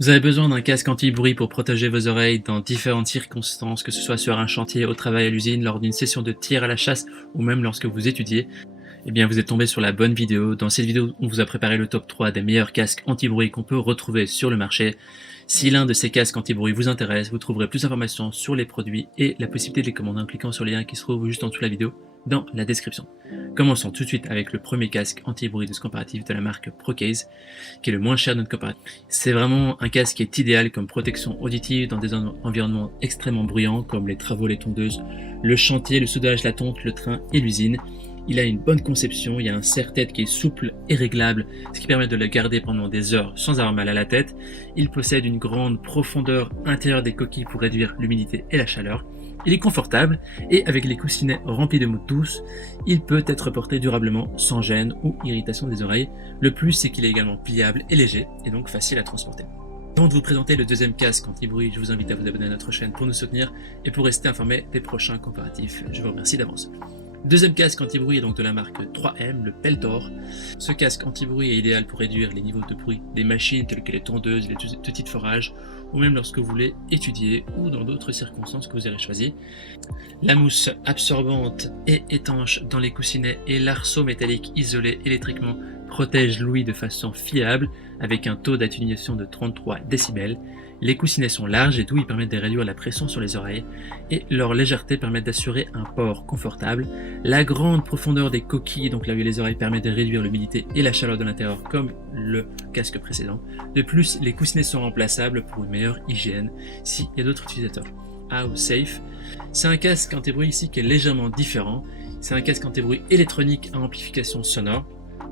Vous avez besoin d'un casque anti-bruit pour protéger vos oreilles dans différentes circonstances, que ce soit sur un chantier, au travail, à l'usine, lors d'une session de tir à la chasse ou même lorsque vous étudiez. Eh bien, vous êtes tombé sur la bonne vidéo. Dans cette vidéo, on vous a préparé le top 3 des meilleurs casques anti-bruit qu'on peut retrouver sur le marché. Si l'un de ces casques anti-bruit vous intéresse, vous trouverez plus d'informations sur les produits et la possibilité de les commander en cliquant sur le lien qui se trouve juste en dessous de la vidéo dans la description. Commençons tout de suite avec le premier casque anti-bruit de ce comparatif de la marque Procase, qui est le moins cher de notre comparatif. C'est vraiment un casque qui est idéal comme protection auditive dans des environnements extrêmement bruyants comme les travaux, les tondeuses, le chantier, le soudage, la tonte, le train et l'usine. Il a une bonne conception, il y a un serre-tête qui est souple et réglable, ce qui permet de le garder pendant des heures sans avoir mal à la tête. Il possède une grande profondeur intérieure des coquilles pour réduire l'humidité et la chaleur. Il est confortable et avec les coussinets remplis de mousse douce, il peut être porté durablement sans gêne ou irritation des oreilles. Le plus, c'est qu'il est également pliable et léger et donc facile à transporter. Avant de vous présenter le deuxième casque anti-bruit, je vous invite à vous abonner à notre chaîne pour nous soutenir et pour rester informé des prochains comparatifs. Je vous remercie d'avance. Deuxième casque anti-bruit est donc de la marque 3M, le Peltor. Ce casque anti-bruit est idéal pour réduire les niveaux de bruit des machines telles que les tondeuses, les outils de forage, ou même lorsque vous voulez étudier ou dans d'autres circonstances que vous aurez choisies. La mousse absorbante et étanche dans les coussinets et l'arceau métallique isolé électriquement protège l'ouïe de façon fiable avec un taux d'atténuation de 33 décibels. Les coussinets sont larges et doux, ils permettent de réduire la pression sur les oreilles et leur légèreté permet d'assurer un port confortable. La grande profondeur des coquilles, donc là où les oreilles, permet de réduire l'humidité et la chaleur de l'intérieur comme le casque précédent. De plus, les coussinets sont remplaçables pour une meilleure hygiène s'il y a d'autres utilisateurs. Safe, c'est un casque anti-bruit ici qui est légèrement différent. C'est un casque anti-bruit électronique à amplification sonore.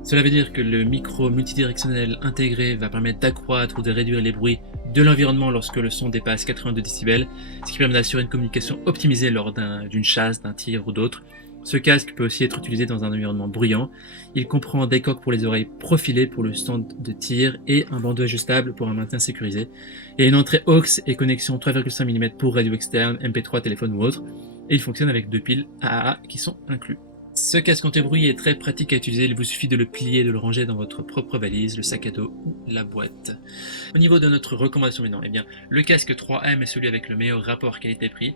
Cela veut dire que le micro multidirectionnel intégré va permettre d'accroître ou de réduire les bruits de l'environnement lorsque le son dépasse 82 décibels, ce qui permet d'assurer une communication optimisée lors d'une chasse, d'un tir ou d'autre. Ce casque peut aussi être utilisé dans un environnement bruyant. Il comprend des coques pour les oreilles profilées pour le stand de tir et un bandeau ajustable pour un maintien sécurisé. Il y a une entrée aux et connexion 3,5 mm pour radio externe, MP3, téléphone ou autre. Et il fonctionne avec 2 piles AAA qui sont inclus. Ce casque anti-bruit est très pratique à utiliser, il vous suffit de le plier et de le ranger dans votre propre valise, le sac à dos ou la boîte. Au niveau de notre recommandation maintenant, eh bien, le casque 3M est celui avec le meilleur rapport qualité-prix.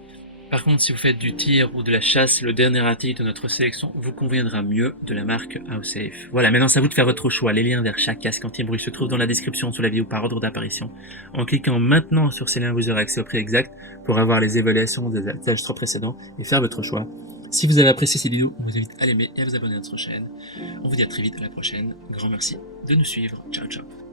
Par contre, si vous faites du tir ou de la chasse, le dernier article de notre sélection vous conviendra mieux de la marque Safe. Voilà, maintenant c'est à vous de faire votre choix. Les liens vers chaque casque anti-bruit se trouvent dans la description sous la vidéo par ordre d'apparition. En cliquant maintenant sur ces liens, vous aurez accès au prix exact pour avoir les évaluations des enregistrements précédents et faire votre choix. Si vous avez apprécié cette vidéo, on vous invite à l'aimer et à vous abonner à notre chaîne. On vous dit à très vite à la prochaine. Grand merci de nous suivre. Ciao ciao.